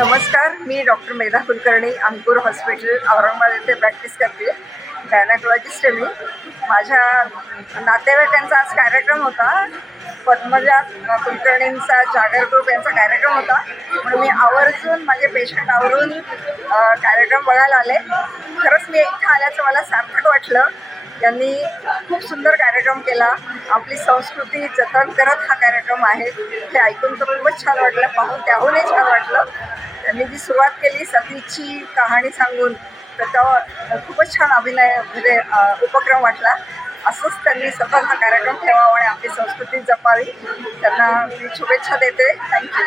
नमस्कार मी doctor Medha Kulkarni Ankur hospital Aurangabad येथे प्रॅक्टिस करते. गायनाकोलॉजिस्ट आहे मी. माझ्या नातेवाईकांचा आज कार्यक्रम होता. पद्मजा कुलकर्णींचा जागर ग्रुप यांचा कार्यक्रम होता. म्हणून मी आवर्जून माझे पेशंट आवरून कार्यक्रम बघायला आले. खरंच मी इथं आल्याचं मला सार्थक वाटलं. यांनी खूप सुंदर कार्यक्रम केला. आपली संस्कृती जतन करत हा कार्यक्रम आहे. हे ऐकून तर खूपच छान वाटलं. पाहून त्याहूनही छान वाटलं. त्यांनी जी सुरुवात केली सतीची कहाणी सांगून तर तो खूपच छान अभिनय म्हणजे उपक्रम वाटला. असंच त्यांनी सतत हा कार्यक्रम ठेवावा आणि आपली संस्कृती जपावी. त्यांना मी शुभेच्छा देते. थँक्यू